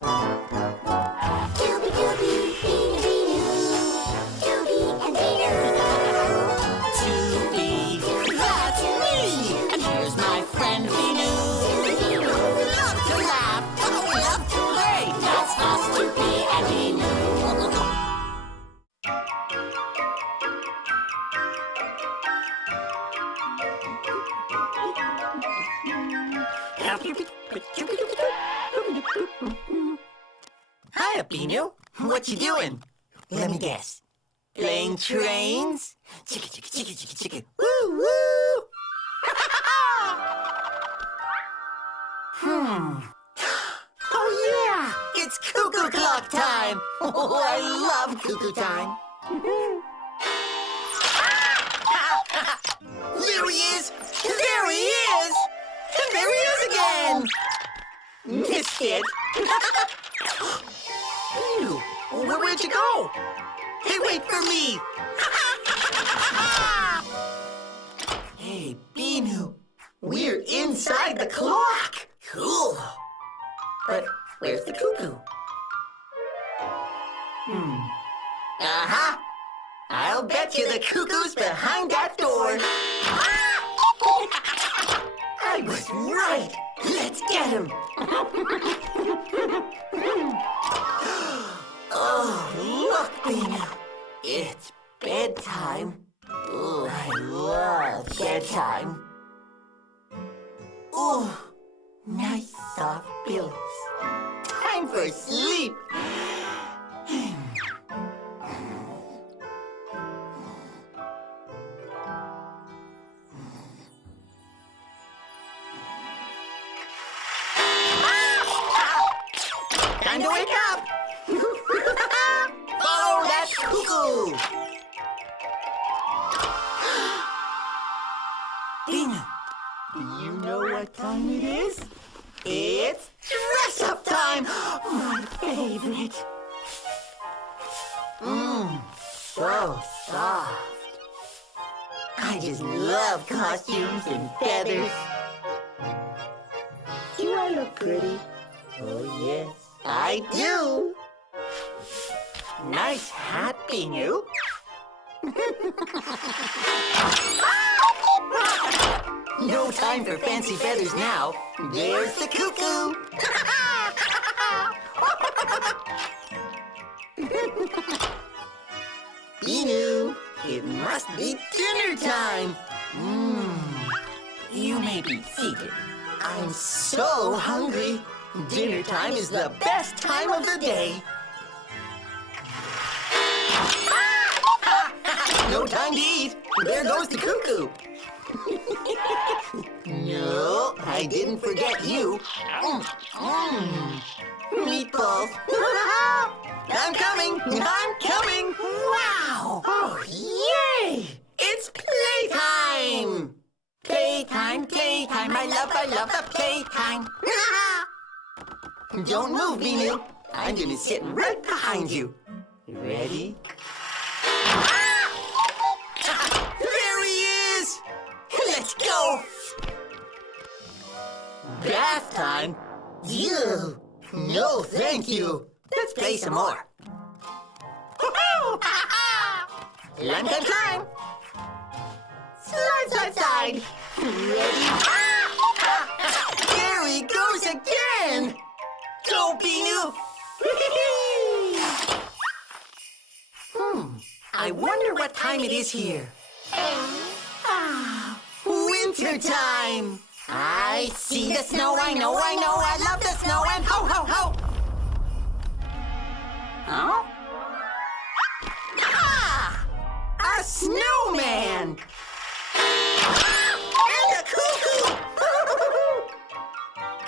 Toopy, Toopy, Binoo, Binoo. Toopy and Binoo. Toopy, that's me! And here's my friend Binoo. Love to laugh, oh, we love to play. That's us, Toopy and Binoo. Hiya, Binoo. What you doing? Let me guess. Playing trains? Chicka, chicka, chicka, chicka, chicka. Woo, woo! Oh, yeah! It's cuckoo clock time! Oh, I love cuckoo time. There he is! There he is! And there he is again! Missed it! Binoo, where'd you go? Hey, wait for me! Hey, Binoo, we're inside the clock! Cool! But where's the cuckoo? Uh-huh! I'll bet you the cuckoo's behind that door! I was right! Let's get him! Oh, look, Binoo! It's bedtime. Oh, I love bedtime. Oh, nice soft pillows. Time for sleep. Time to wake up! Follow that cuckoo! Binoo, do you know what time it is? It's dress-up time! My favorite. So soft. I just love costumes and feathers. Do I look pretty? Oh, yes, I do. Nice hat, Binoo. No time for fancy feathers now. There's the cuckoo. Binoo, it must be dinner time. You may be seated. I'm so hungry. Dinner time is the best time of the day. No time to eat. There goes the cuckoo. No, I didn't forget you. Meatballs. I'm coming. I'm coming. Wow. Oh, yay. It's playtime. Playtime, playtime. I love the playtime. Don't move, Binoo. I'm gonna sit right behind you. Ready? There he is! Let's go! Bath time? Ew! No, thank you. Let's play some more. Climb, climb, climb! Slide, slide, slide! Ready? There he goes again! Go, Binoo! I wonder what time it is here. Winter time! I see the snow, I know, I love the snow, and ho, ho, ho! Huh? A snowman! And a cuckoo!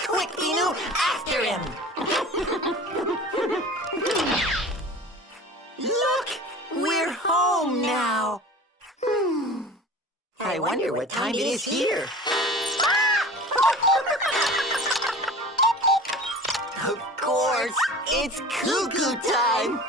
Quick, Binoo, after him! Look! We're home now. I wonder what time it is here. Of course, it's cuckoo time.